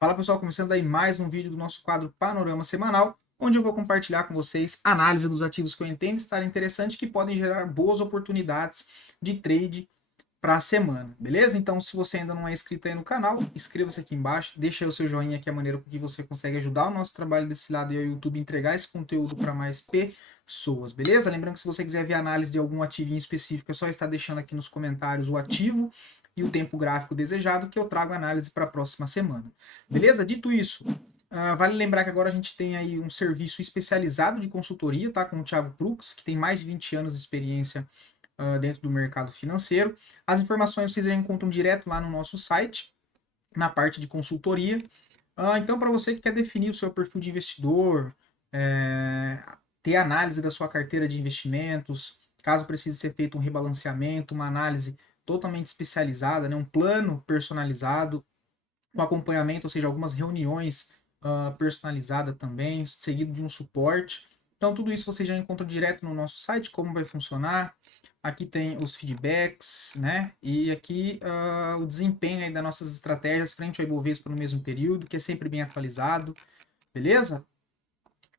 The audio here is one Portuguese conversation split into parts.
Fala pessoal, começando aí mais um vídeo do nosso quadro Panorama Semanal, onde eu vou compartilhar com vocês análise dos ativos que eu entendo estar interessante que podem gerar boas oportunidades de trade para a semana, beleza? Então, se você ainda não é inscrito aí no canal, inscreva-se aqui embaixo, deixa aí o seu joinha, que é a maneira com que você consegue ajudar o nosso trabalho desse lado e o YouTube entregar esse conteúdo para mais pessoas, beleza? Lembrando que se você quiser ver análise de algum ativo em específico, é só estar deixando aqui nos comentários o ativo e o tempo gráfico desejado, que eu trago análise para a próxima semana, beleza? Dito isso, vale lembrar que agora a gente tem aí um serviço especializado de consultoria, tá? Com o Thiago Crux, que tem mais de 20 anos de experiência dentro do mercado financeiro. As informações vocês já encontram direto lá no nosso site, na parte de consultoria. Então, para você que quer definir o seu perfil de investidor, ter análise da sua carteira de investimentos, caso precise ser feito um rebalanceamento, uma análise totalmente especializada, né, um plano personalizado, com acompanhamento, ou seja, algumas reuniões personalizadas também, seguido de um suporte. Então, tudo isso você já encontra direto no nosso site, como vai funcionar. Aqui tem os feedbacks, né? E aqui o desempenho aí das nossas estratégias frente ao Ibovespa no mesmo período, que é sempre bem atualizado, beleza?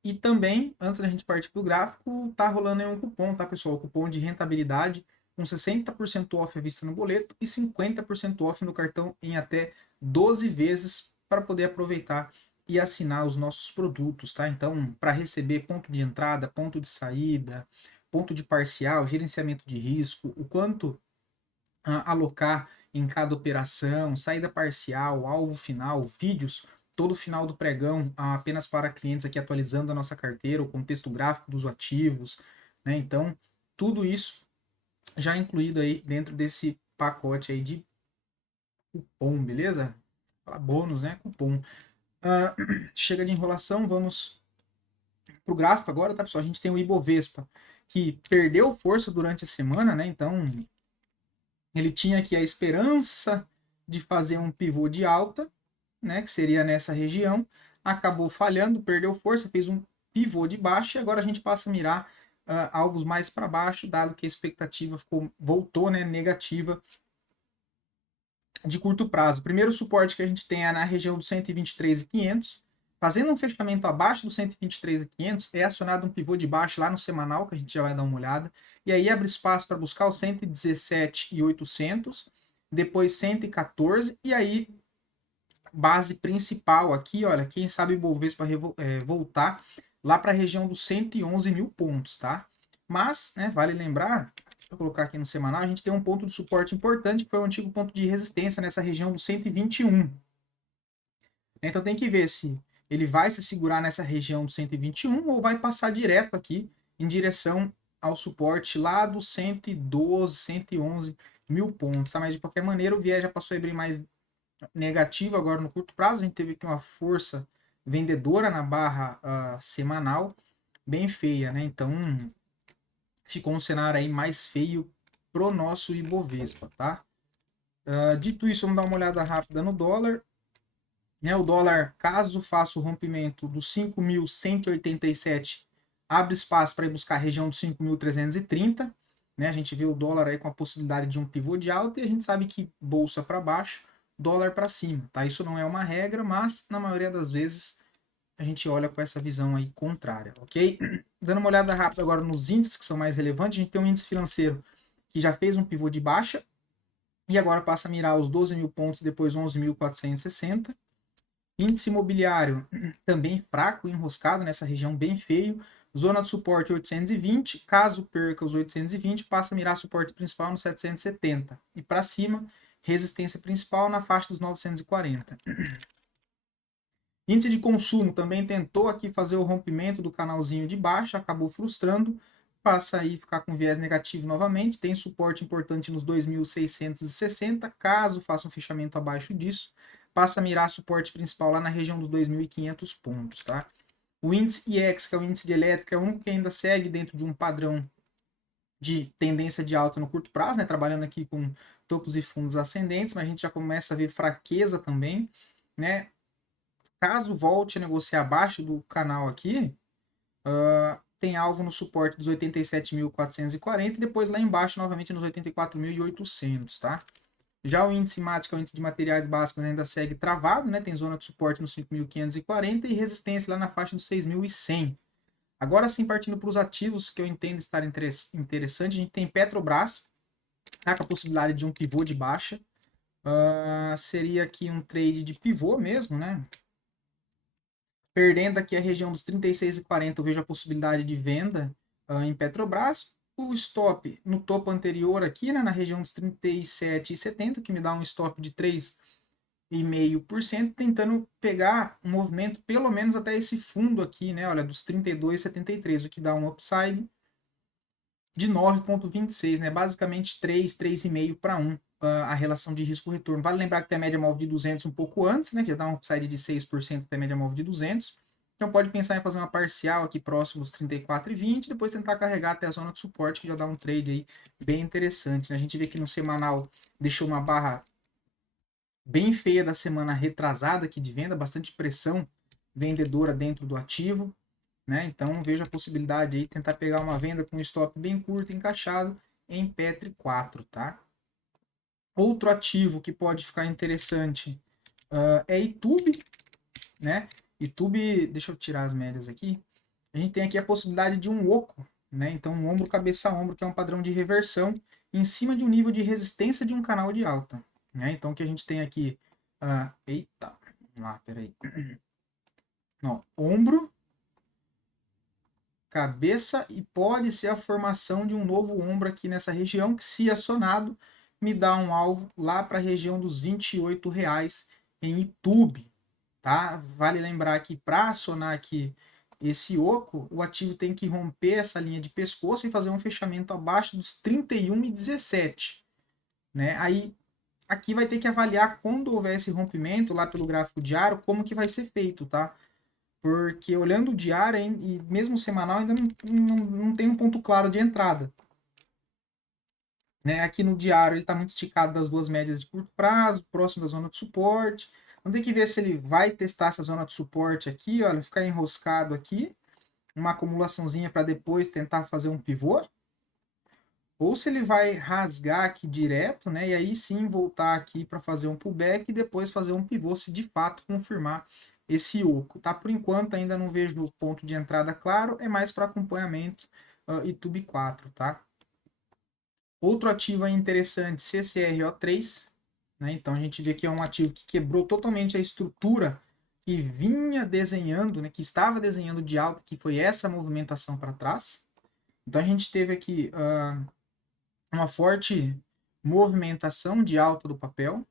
E também, antes da gente partir para o gráfico, tá rolando aí um cupom, tá, pessoal? O cupom de rentabilidade com 60% off à vista no boleto e 50% off no cartão em até 12 vezes para poder aproveitar e assinar os nossos produtos, tá? Então, para receber ponto de entrada, ponto de saída, ponto de parcial, gerenciamento de risco, o quanto alocar em cada operação, saída parcial, alvo final, vídeos, todo final do pregão apenas para clientes aqui atualizando a nossa carteira, o contexto gráfico dos ativos, né? Então, tudo isso já incluído aí dentro desse pacote aí de cupom, beleza? Fala bônus, né? Cupom. Chega de enrolação, vamos pro gráfico agora, tá, pessoal? A gente tem o Ibovespa, que perdeu força durante a semana, né? Então, ele tinha aqui a esperança de fazer um pivô de alta, né, que seria nessa região, acabou falhando, perdeu força, fez um pivô de baixa e agora a gente passa a mirar alvos mais para baixo, dado que a expectativa voltou, né, negativa de curto prazo. O primeiro suporte que a gente tem é na região dos 123.500. Fazendo um fechamento abaixo dos 123.500, é acionado um pivô de baixa lá no semanal, que a gente já vai dar uma olhada. E aí abre espaço para buscar os 117.800, depois 114, e aí base principal aqui, olha, quem sabe o Bovespa voltar lá para a região dos 111 mil pontos, tá? Mas, né, vale lembrar, deixa eu colocar aqui no semanal, a gente tem um ponto de suporte importante, que foi o antigo ponto de resistência nessa região dos 121. Então tem que ver se ele vai se segurar nessa região do 121 ou vai passar direto aqui em direção ao suporte lá dos 112, 111 mil pontos, tá? Mas de qualquer maneira o viés já passou a abrir mais negativo agora no curto prazo. A gente teve aqui uma força vendedora na barra semanal, bem feia, né? Então ficou um cenário aí mais feio pro nosso Ibovespa, tá? Dito isso, vamos dar uma olhada rápida no dólar. Né, o dólar, caso faça o rompimento dos 5.187, abre espaço para ir buscar a região dos 5.330. Né, a gente vê o dólar aí com a possibilidade de um pivô de alta e a gente sabe que bolsa para baixo, dólar para cima. Tá? Isso não é uma regra, mas na maioria das vezes a gente olha com essa visão aí contrária, ok? Dando uma olhada rápida agora nos índices que são mais relevantes, a gente tem um índice financeiro que já fez um pivô de baixa e agora passa a mirar os 12 mil pontos, depois 11.460. Índice imobiliário também fraco, enroscado nessa região, bem feio. Zona de suporte 820. Caso perca os 820, passa a mirar suporte principal no 770. E para cima, resistência principal na faixa dos 940. Índice de consumo também tentou aqui fazer o rompimento do canalzinho de baixo, acabou frustrando. Passa aí ficar com viés negativo novamente. Tem suporte importante nos 2.660. Caso faça um fechamento abaixo disso, passa a mirar suporte principal lá na região dos 2.500 pontos, tá? O índice IEX, que é o índice de elétrica, é o único que ainda segue dentro de um padrão de tendência de alta no curto prazo, né? Trabalhando aqui com topos e fundos ascendentes, mas a gente já começa a ver fraqueza também, né? Caso volte a negociar abaixo do canal aqui, tem alvo no suporte dos 87.440 e depois lá embaixo novamente nos 84.800, tá? Já o índice MAT, que é o índice de materiais básicos, ainda segue travado, né? Tem zona de suporte nos 5.540 e resistência lá na faixa dos 6.100. Agora sim, partindo para os ativos que eu entendo estar interessante, a gente tem Petrobras, tá? Com a possibilidade de um pivô de baixa. Seria aqui um trade de pivô mesmo, né? Perdendo aqui a região dos 36,40, eu vejo a possibilidade de venda em Petrobras. O stop no topo anterior aqui, né, na região dos 37,70, que me dá um stop de 3,5%, tentando pegar um movimento pelo menos até esse fundo aqui, né, olha, dos 32,73, o que dá um upside de 9,26, né, basicamente 3, 3,5 para 1 a relação de risco-retorno. Vale lembrar que tem a média móvel de 200 um pouco antes, né, que já dá um upside de 6% até a média móvel de 200. Então pode pensar em fazer uma parcial aqui próximo dos 34,20, depois tentar carregar até a zona de suporte, que já dá um trade aí bem interessante, né? A gente vê que no semanal deixou uma barra bem feia da semana retrasada aqui de venda, bastante pressão vendedora dentro do ativo, né? Então vejo a possibilidade aí de tentar pegar uma venda com um stop bem curto, encaixado em Petri 4, tá? Outro ativo que pode ficar interessante é YouTube, né? YouTube, deixa eu tirar as médias aqui. A gente tem aqui a possibilidade de um oco, né? Então um ombro cabeça a ombro, que é um padrão de reversão em cima de um nível de resistência de um canal de alta, né? Então o que a gente tem aqui, eita, vamos lá, peraí. Ó, ombro, cabeça e pode ser a formação de um novo ombro aqui nessa região que, se acionado, me dá um alvo lá para a região dos R$ 28 em YouTube, tá? Vale lembrar que para acionar aqui esse oco, o ativo tem que romper essa linha de pescoço e fazer um fechamento abaixo dos 31,17, né? Aí aqui vai ter que avaliar, quando houver esse rompimento lá pelo gráfico diário, como que vai ser feito, tá? Porque olhando o diário e mesmo o semanal ainda não tem um ponto claro de entrada. Né? Aqui no diário ele está muito esticado das duas médias de curto prazo, próximo da zona de suporte. Vamos ter que ver se ele vai testar essa zona de suporte aqui, olha, ficar enroscado aqui, uma acumulaçãozinha para depois tentar fazer um pivô, ou se ele vai rasgar aqui direto, né? E aí sim voltar aqui para fazer um pullback e depois fazer um pivô, se de fato confirmar esse oco, tá? Por enquanto ainda não vejo o ponto de entrada claro, é mais para acompanhamento YouTube 4, tá? Outro ativo aí interessante, CCRO3, né? Então a gente vê que é um ativo que quebrou totalmente a estrutura que vinha desenhando, né? Que estava desenhando de alta, que foi essa movimentação para trás. Então a gente teve aqui uma forte movimentação de alta do papel.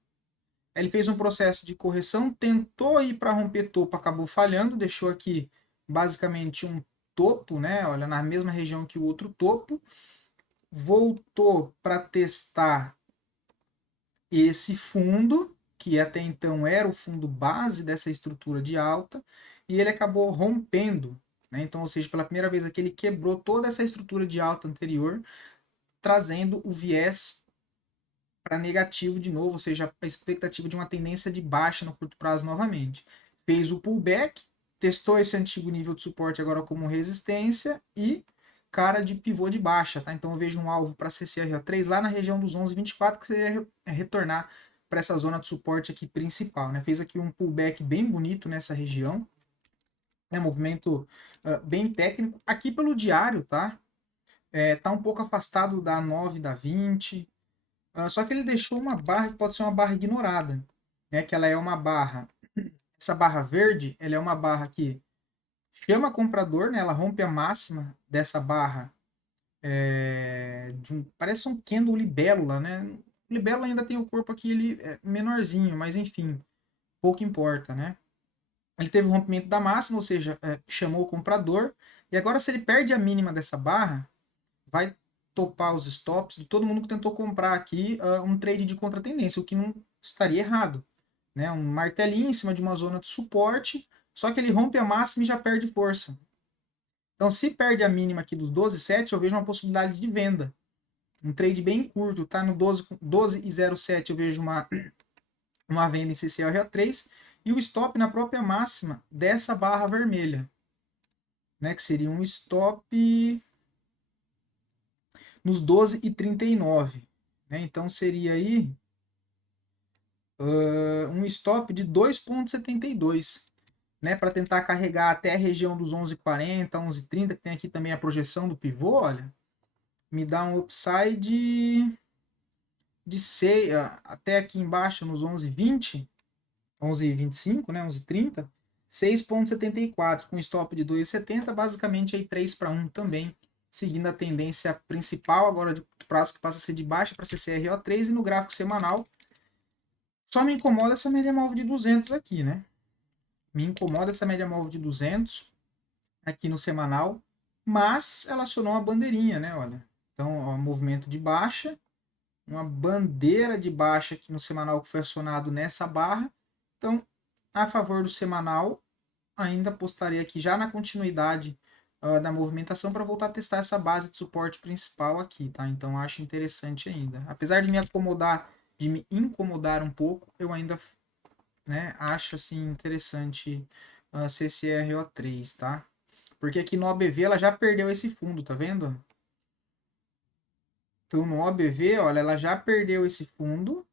Ele fez um processo de correção, tentou ir para romper topo, acabou falhando, deixou aqui basicamente um topo, né? Olha, na mesma região que o outro topo. Voltou para testar esse fundo, que até então era o fundo base dessa estrutura de alta, e ele acabou rompendo, né? Então, ou seja, pela primeira vez aqui ele quebrou toda essa estrutura de alta anterior, trazendo o viés para negativo de novo, ou seja, a expectativa de uma tendência de baixa no curto prazo novamente. Fez o pullback, testou esse antigo nível de suporte agora como resistência e cara de pivô de baixa, tá? Então eu vejo um alvo para CCRO3 lá na região dos 11,24, que seria retornar para essa zona de suporte aqui principal, né? Fez aqui um pullback bem bonito nessa região, né? Movimento bem técnico. Aqui pelo diário, tá? Tá um pouco afastado da 9 da 20, só que ele deixou uma barra que pode ser uma barra ignorada, né? Que ela é uma barra. Essa barra verde, ela é uma barra que chama comprador, né? Ela rompe a máxima dessa barra. Parece um candle libélula, né? O libélula ainda tem o corpo aqui ele menorzinho, mas enfim, pouco importa, né? Ele teve o rompimento da máxima, ou seja, chamou o comprador. E agora, se ele perde a mínima dessa barra, vai topar os stops de todo mundo que tentou comprar aqui um trade de contratendência, o que não estaria errado, né? Um martelinho em cima de uma zona de suporte, só que ele rompe a máxima e já perde força. Então, se perde a mínima aqui dos 12,7, eu vejo uma possibilidade de venda. Um trade bem curto, tá? No 12,07 eu vejo uma venda em CCLR3 e o stop na própria máxima dessa barra vermelha, né? Que seria um stop nos 12,39, né? Então seria aí Um stop de 2,72, né, para tentar carregar até a região dos 11,40, 11,30, que tem aqui também a projeção do pivô, olha, me dá um upside de 6, até aqui embaixo nos 11,20, 11,25, né, 11,30, 6,74 com stop de 2,70, basicamente aí 3 para 1 também, seguindo a tendência principal agora de prazo que passa a ser de baixa para CCRO3 e no gráfico semanal. Só me incomoda essa média móvel de 200 aqui, né? Me incomoda essa média móvel de 200 aqui no semanal, mas ela acionou uma bandeirinha, né? Olha, então, ó, movimento de baixa, uma bandeira de baixa aqui no semanal que foi acionado nessa barra. Então, a favor do semanal, ainda apostaria aqui já na continuidade da movimentação para voltar a testar essa base de suporte principal aqui, tá? Então, acho interessante ainda. Apesar de me acomodar, de me incomodar um pouco, eu ainda, né, acho assim interessante a CCRO3, tá? Porque aqui no OBV ela já perdeu esse fundo, tá vendo? Então no OBV, olha, ela já perdeu esse fundo,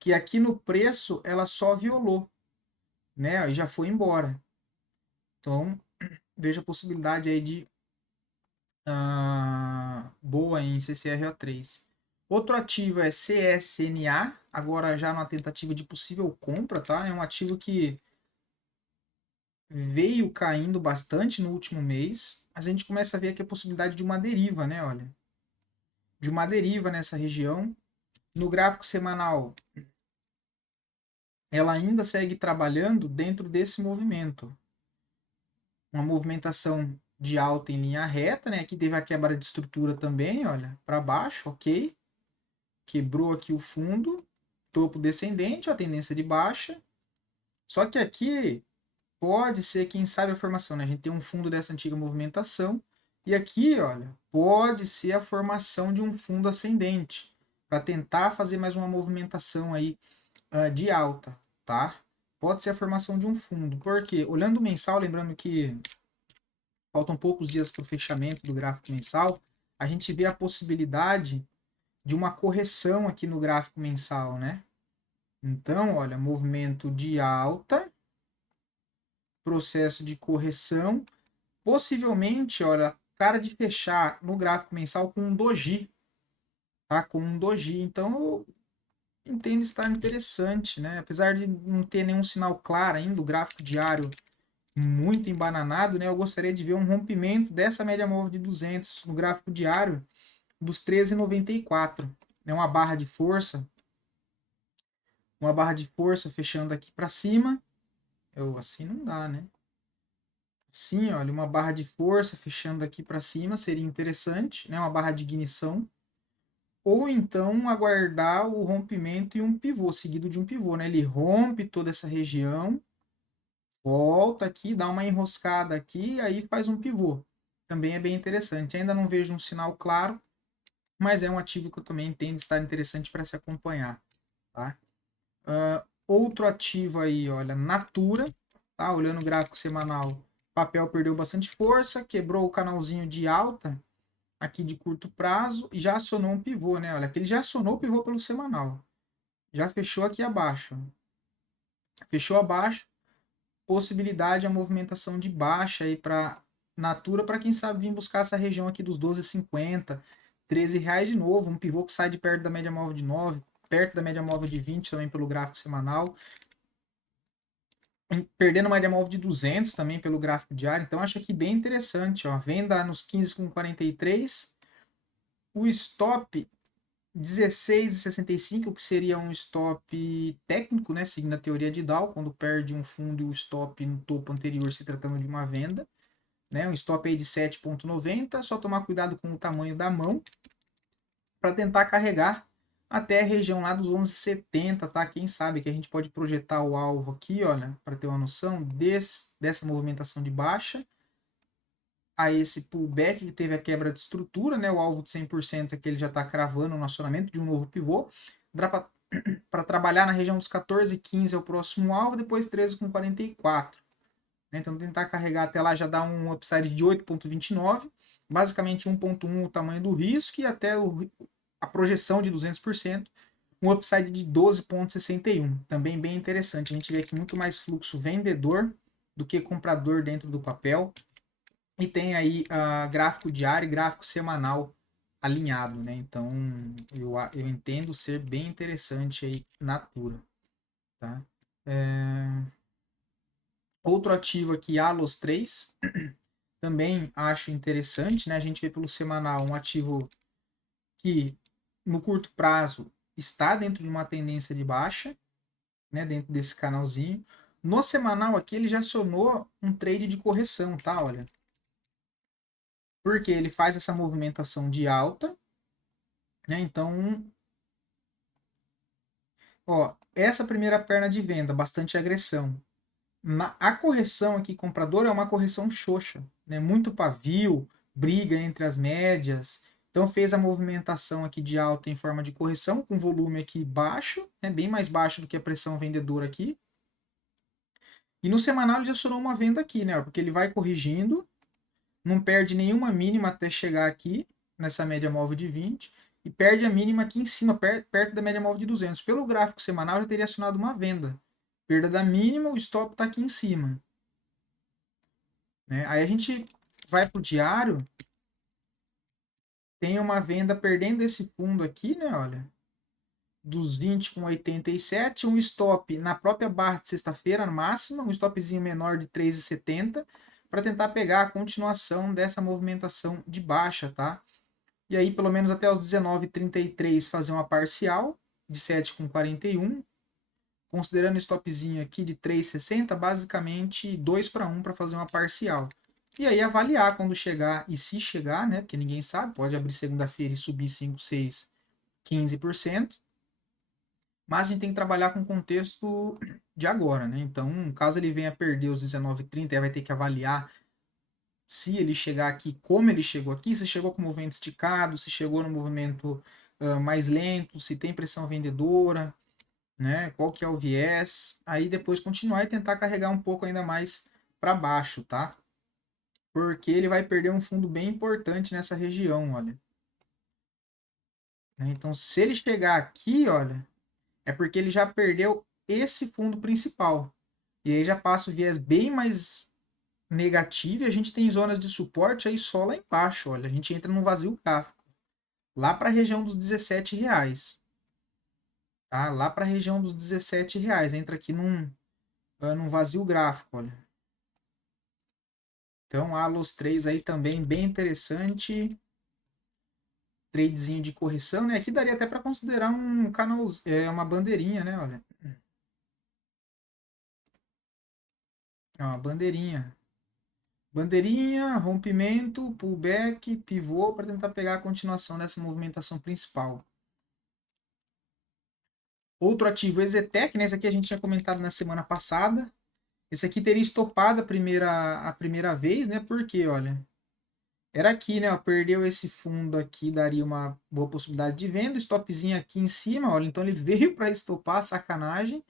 que aqui no preço ela só violou, né? E já foi embora. Então, veja a possibilidade aí de boa em CCRO3. Outro ativo é CSNA, agora já numa tentativa de possível compra, tá? É um ativo que veio caindo bastante no último mês, mas a gente começa a ver aqui a possibilidade de uma deriva, né? Olha, de uma deriva nessa região. No gráfico semanal, ela ainda segue trabalhando dentro desse movimento. Uma movimentação de alta em linha reta, né? Aqui teve a quebra de estrutura também, olha, para baixo, ok. Quebrou aqui o fundo, topo descendente, a tendência de baixa. Só que aqui pode ser, quem sabe, a formação, né? A gente tem um fundo dessa antiga movimentação. E aqui, olha, pode ser a formação de um fundo ascendente, para tentar fazer mais uma movimentação aí de alta, tá? Pode ser a formação de um fundo. Porque, olhando o mensal, lembrando que faltam poucos dias para o fechamento do gráfico mensal, a gente vê a possibilidade de uma correção aqui no gráfico mensal, né? Então, olha, movimento de alta, processo de correção, possivelmente, olha, cara de fechar no gráfico mensal com um doji, tá? Com um doji. Então, eu entendo estar interessante, né? Apesar de não ter nenhum sinal claro ainda, o gráfico diário muito embananado, né? Eu gostaria de ver um rompimento dessa média móvel de 200 no gráfico diário dos 13,94. É uma barra de força fechando aqui para cima. Eu assim não dá, né? Sim, olha, uma barra de força fechando aqui para cima seria interessante, né? Uma barra de ignição. Ou então aguardar o rompimento e um pivô, seguido de um pivô, né? Ele rompe toda essa região, volta aqui, dá uma enroscada aqui e aí faz um pivô. Também é bem interessante. Ainda não vejo um sinal claro, mas é um ativo que eu também entendo estar interessante para se acompanhar. Tá? Outro ativo aí, olha, Natura, tá? Olhando o gráfico semanal, o papel perdeu bastante força, quebrou o canalzinho de alta aqui de curto prazo e já acionou um pivô, né? Olha, aqui ele já acionou o pivô pelo semanal. Já fechou aqui abaixo. Fechou abaixo, possibilidade a movimentação de baixa aí para Natura, para quem sabe vir buscar essa região aqui dos 12,50, R$ 13 de novo, um pivô que sai de perto da média móvel de 9, perto da média móvel de 20 também pelo gráfico semanal, perdendo uma média móvel de 200 também pelo gráfico diário, então acho aqui bem interessante, ó, venda nos 15,43, o stop 16,65, que seria um stop técnico, né, seguindo a teoria de Dow, quando perde um fundo e o stop no topo anterior se tratando de uma venda, né, um stop aí de 7,90, só tomar cuidado com o tamanho da mão para tentar carregar até a região lá dos 11,70, tá? Quem sabe que a gente pode projetar o alvo aqui, olha, para ter uma noção dessa movimentação de baixa, a esse pullback que teve a quebra de estrutura, né? O alvo de 100% é que ele já está cravando o acionamento de um novo pivô. Para trabalhar na região dos 14,15 é o próximo alvo, depois 13,44. Né? Então, tentar carregar até lá já dá um upside de 8,29. Basicamente 1,1 o tamanho do risco e até a projeção de 200%. um upside de 12,61. Também bem interessante. A gente vê aqui muito mais fluxo vendedor do que comprador dentro do papel. E tem aí gráfico diário e gráfico semanal alinhado, né? Então eu entendo ser bem interessante aí Natura, tá? Outro ativo aqui, Alos 3, também acho interessante, né? A gente vê pelo semanal um ativo que no curto prazo está dentro de uma tendência de baixa, né? Dentro desse canalzinho. No semanal aqui ele já acionou um trade de correção, tá? Olha. Porque ele faz essa movimentação de alta, né? Então, ó, essa primeira perna de venda, bastante agressão. A correção aqui, comprador, é uma correção xoxa, né? Muito pavio, briga entre as médias. Então fez a movimentação aqui de alta em forma de correção, com volume aqui baixo, né? Bem mais baixo do que a pressão vendedora aqui. E no semanal ele já acionou uma venda aqui, né? Porque ele vai corrigindo, não perde nenhuma mínima até chegar aqui, nessa média móvel de 20, e perde a mínima aqui em cima, perto da média móvel de 200. Pelo gráfico semanal já teria acionado uma venda. Perda da mínima, o stop está aqui em cima. Né? Aí a gente vai para o diário, tem uma venda perdendo esse fundo aqui, né? Olha, dos 20 com 87, um stop na própria barra de sexta-feira, máxima, um stopzinho menor de 3,70, para tentar pegar a continuação dessa movimentação de baixa, tá? E aí, pelo menos até os 19,33, fazer uma parcial de 7,41, considerando o stopzinho aqui de 3,60, basicamente 2 para 1 para fazer uma parcial. E aí avaliar quando chegar, e se chegar, né? Porque ninguém sabe, pode abrir segunda-feira e subir 5, 6, 15%. Mas a gente tem que trabalhar com o contexto de agora, né? Então, caso ele venha perder os 19,30, aí vai ter que avaliar se ele chegar aqui, como ele chegou aqui, se chegou com o movimento esticado, se chegou no movimento mais lento, se tem pressão vendedora, né? Qual que é o viés? Aí depois continuar e tentar carregar um pouco ainda mais para baixo, tá? Porque ele vai perder um fundo bem importante nessa região, olha. Então, se ele chegar aqui, olha, é porque ele já perdeu esse fundo principal. E aí já passa o viés bem mais negativo e a gente tem zonas de suporte aí só lá embaixo, olha. A gente entra no vazio gráfico. Lá para a região dos R$ 17. Tá? Lá para a região dos R$ 17. Entra aqui num vazio gráfico, olha. Então, Alos 3 aí também bem interessante. Tradezinho de correção, né? Aqui daria até para considerar um canal, uma bandeirinha, né? Olha. É uma bandeirinha. Bandeirinha, rompimento, pullback, pivô para tentar pegar a continuação dessa movimentação principal. Outro ativo, Exetec, né? Esse aqui a gente tinha comentado na semana passada. Esse aqui teria estopado a primeira vez, né? Porque, olha, era aqui, né? Ó, perdeu esse fundo aqui, daria uma boa possibilidade de venda. Stopzinho aqui em cima, olha. Então ele veio para estopar, sacanagem.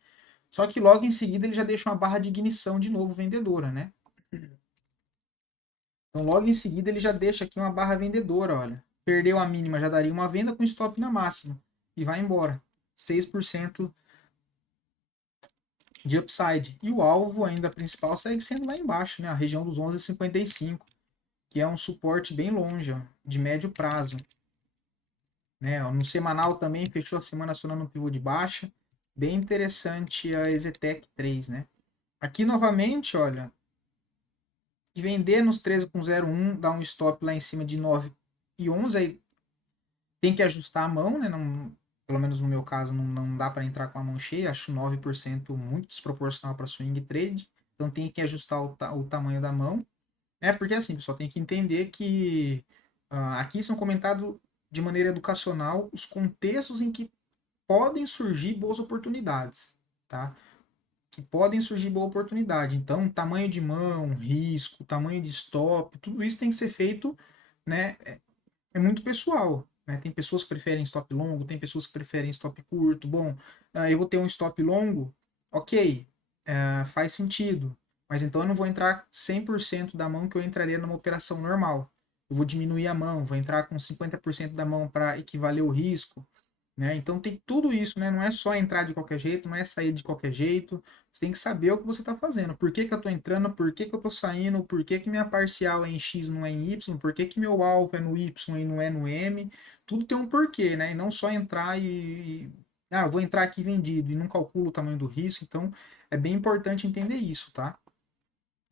Só que logo em seguida ele já deixa uma barra de ignição de novo vendedora, né? Então logo em seguida ele já deixa aqui uma barra vendedora, olha. Perdeu a mínima, já daria uma venda com stop na máxima. E vai embora. 6% de upside. E o alvo ainda principal segue sendo lá embaixo, né? A região dos 11,55, que é um suporte bem longe, ó, de médio prazo. Né? No semanal também fechou a semana acionando um pivô de baixa. Bem interessante a Exetec 3, né? Aqui novamente, olha, e vender nos 13,01, dá um stop lá em cima de 9,11, aí tem que ajustar a mão, né? Não, pelo menos no meu caso, não dá para entrar com a mão cheia, acho 9% muito desproporcional para swing trade, então tem que ajustar o tamanho da mão. Porque assim, pessoal, tem que entender que aqui são comentados de maneira educacional os contextos em que podem surgir boas oportunidades, tá? Que podem surgir boa oportunidade. Então, tamanho de mão, risco, tamanho de stop, tudo isso tem que ser feito, né? É muito pessoal. Né? Tem pessoas que preferem stop longo, tem pessoas que preferem stop curto. Bom, eu vou ter um stop longo, ok, faz sentido. Mas então eu não vou entrar 100% da mão que eu entraria numa operação normal. Eu vou diminuir a mão, vou entrar com 50% da mão para equivaler o risco. né? Então tem tudo isso, né? Não é só entrar de qualquer jeito, não é sair de qualquer jeito. Você tem que saber o que você está fazendo. Por que que eu estou entrando? Por que que eu estou saindo? Por que que minha parcial é em X, não é em Y? Por que que meu alvo é no Y e não é no M? Tudo tem um porquê, né? E não só entrar ah, vou entrar aqui vendido e não calculo o tamanho do risco. Então é bem importante entender isso, tá?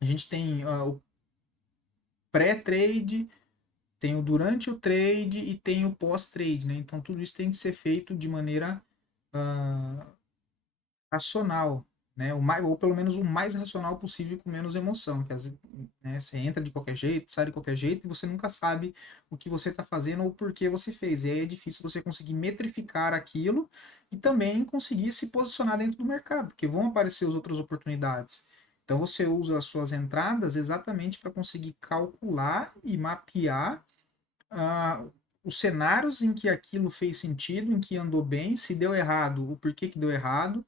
A gente tem o pré-trade, tem o durante o trade e tem o pós-trade, né? Então tudo isso tem que ser feito de maneira ah, racional, né? Ou pelo menos o mais racional possível com menos emoção, que às vezes, né, você entra de qualquer jeito, sai de qualquer jeito e você nunca sabe o que você está fazendo ou por que você fez. E aí é difícil você conseguir metrificar aquilo e também conseguir se posicionar dentro do mercado, porque vão aparecer as outras oportunidades. Então você usa as suas entradas exatamente para conseguir calcular e mapear ah, os cenários em que aquilo fez sentido, em que andou bem, se deu errado, o porquê que deu errado,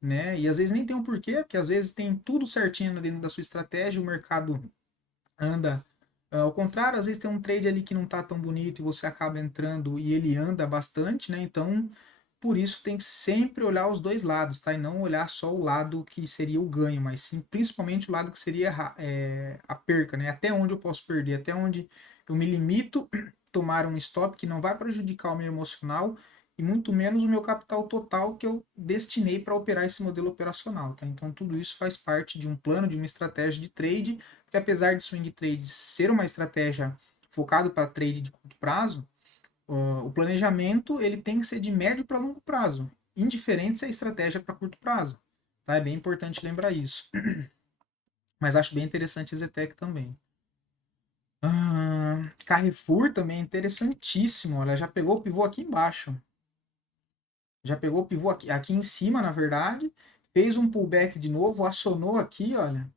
né? E às vezes nem tem um porquê, porque às vezes tem tudo certinho dentro da sua estratégia, o mercado anda ao contrário, às vezes tem um trade ali que não tá tão bonito e você acaba entrando e ele anda bastante, né? Então, por isso tem que sempre olhar os dois lados, tá? E não olhar só o lado que seria o ganho, mas sim principalmente o lado que seria a perca, né? Até onde eu posso perder, até onde eu me limito tomar um stop que não vai prejudicar o meu emocional e muito menos o meu capital total que eu destinei para operar esse modelo operacional, tá? Então tudo isso faz parte de um plano, de uma estratégia de trade, porque apesar de swing trade ser uma estratégia focada para trade de curto prazo, o planejamento ele tem que ser de médio para longo prazo, indiferente se é estratégia para curto prazo. Tá? É bem importante lembrar isso. Mas acho bem interessante a Zetec também. Carrefour também é interessantíssimo. Olha, já pegou o pivô aqui embaixo. Já pegou o pivô aqui em cima, na verdade. Fez um pullback de novo, acionou aqui, olha.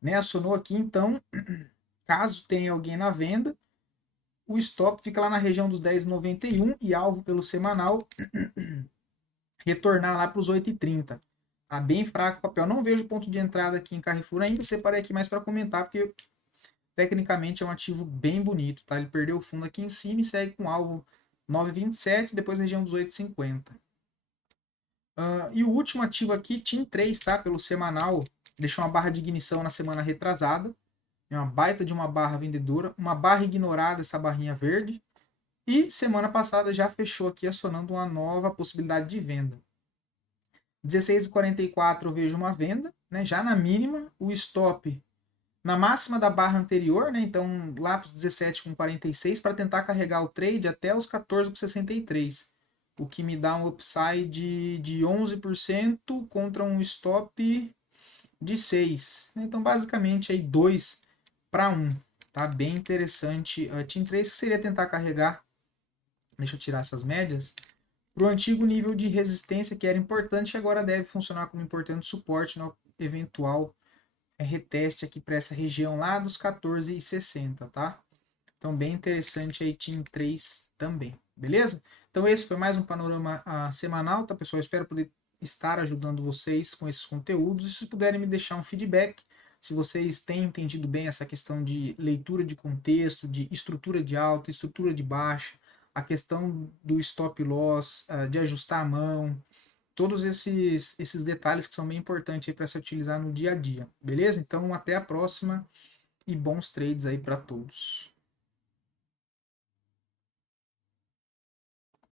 Né? Acionou aqui, então, caso tenha alguém na venda, o stop fica lá na região dos 10,91 e alvo pelo semanal retornar lá para os 8,30. Tá bem fraco o papel. Não vejo ponto de entrada aqui em Carrefour ainda. Separei aqui mais para comentar, porque tecnicamente é um ativo bem bonito. Tá? Ele perdeu o fundo aqui em cima e segue com alvo 9,27, depois região dos 8,50. E o último ativo aqui, TIM3, tá? Pelo semanal, deixou uma barra de ignição na semana retrasada. É uma baita de uma barra vendedora, uma barra ignorada, essa barrinha verde. E semana passada já fechou aqui acionando uma nova possibilidade de venda. 16,44 eu vejo uma venda, né? Já na mínima, o stop na máxima da barra anterior, né? Então lá para os 17,46 para tentar carregar o trade até os 14,63, o que me dá um upside de 11% contra um stop de 6. Então basicamente aí 2 para 1, tá bem interessante. Team 3 seria tentar carregar, deixa eu tirar essas médias, para o antigo nível de resistência que era importante e agora deve funcionar como importante suporte no eventual reteste aqui para essa região lá dos 14,60, tá? Então bem interessante aí Team 3 também, beleza? Então esse foi mais um panorama semanal, tá pessoal? Eu espero poder estar ajudando vocês com esses conteúdos e se puderem me deixar um feedback, se vocês têm entendido bem essa questão de leitura de contexto, de estrutura de alta, estrutura de baixa, a questão do stop loss, de ajustar a mão, todos esses detalhes que são bem importantes para se utilizar no dia a dia, beleza? Então até a próxima e bons trades aí para todos.